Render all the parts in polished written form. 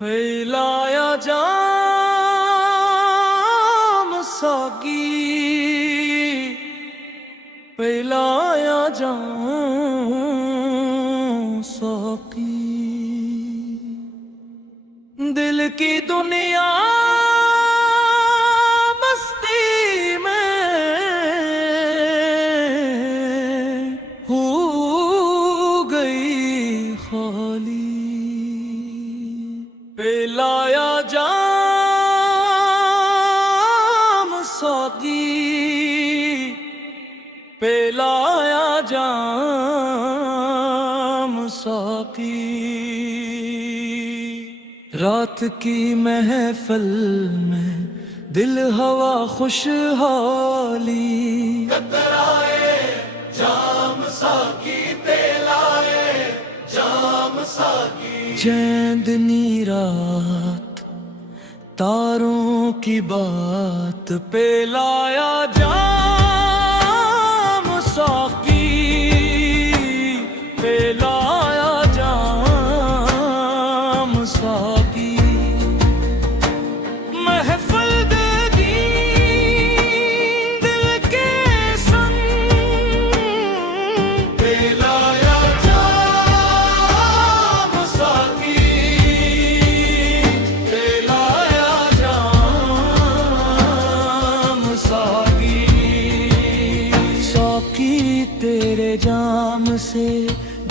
फैलाया जाम साकी, फैलाया जाम साकी। दिल की दुनिया मस्ती में हो गई खाली। पिलाया जाम साकी, पिलाया जाम साकी। रात की महफिल में दिल हवा खुशहाली, कतराए जाम साकी, पिलाए जाम साकी। चांदनी रात तारों की बात, पिलाया जाम साकी, पिलाया जाम साकी। महफिल देगी दिल के संग, पिलाया जाम साकी, पिलाया जाम साकी। साकी तेरे जाम से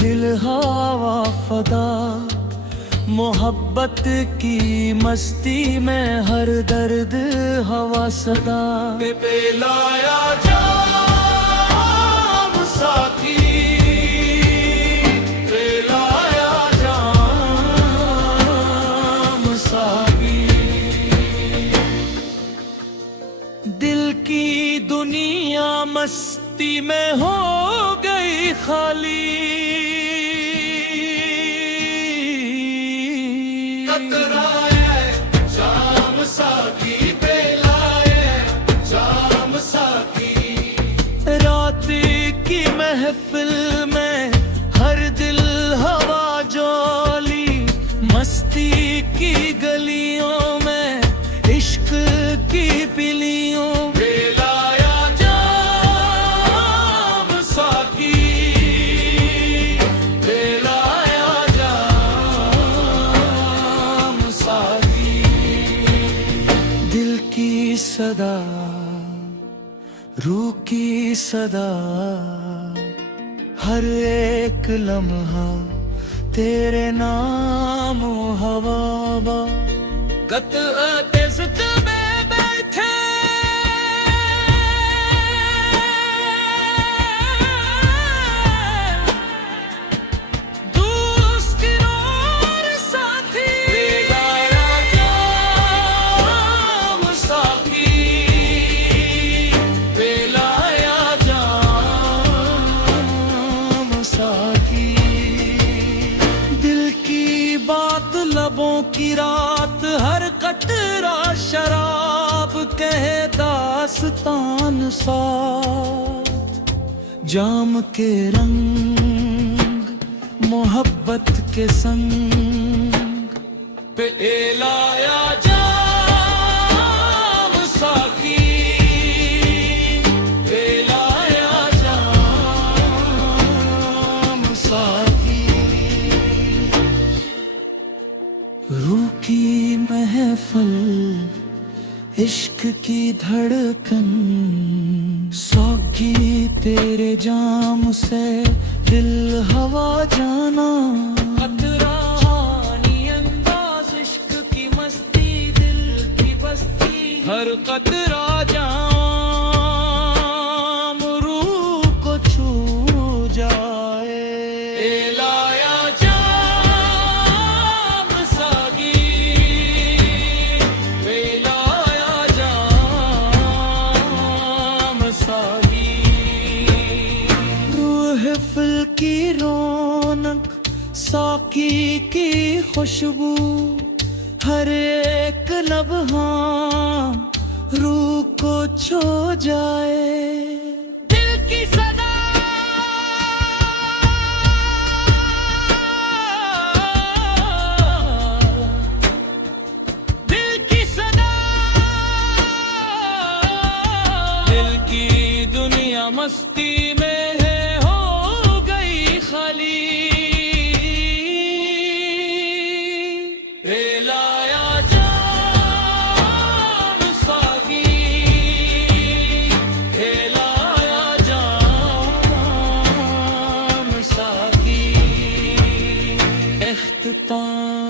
दिल हवा फदा, मोहब्बत की मस्ती में हर दर्द हवा सदा। पिलाया जाम साकी, पिलाया जाम साकी। दिल की दुनिया मस्ती में हो गई खाली, कतराए जाम साकी, पिलाए जाम साकी। रात की महफिल में हर दिल हवा जोली, मस्ती की गलियों में इश्क की पिलियों। पिलाया जाम साकी, पिलाया जाम साकी। दिल की सदा, रूह की सदा, हर एक लम्हा तेरे नाम हवा। कतराते ज़िद में बैठे दोस्त और साथी, पिलाया जाम साकी, पिलाया जाम साकी। दिल की बात लबों की रात, हर कतरा शराब कहे दास्तान सा। जाम के रंग मोहब्बत के संग, पिलाया जाम साकी, पिलाया जाम साकी। रूह की महफिल, इश्क की धड़कन, साकी तेरे जाम से दिल हवा जाना। खतरा हानी अंदाज इश्क की मस्ती, दिल की बस्ती हर कतरा जाम रूह को छू जाए। पिलाया जाम साकी, पिलाया जाम साकी। रूह फिल की रौनक, साकी की खुशबू, हर एक लम्हा रूह को छू जाए। दिल की सदा, मस्ती में है हो गई खाली लाया जाम साकी लाया जाम साकी इख्तिताम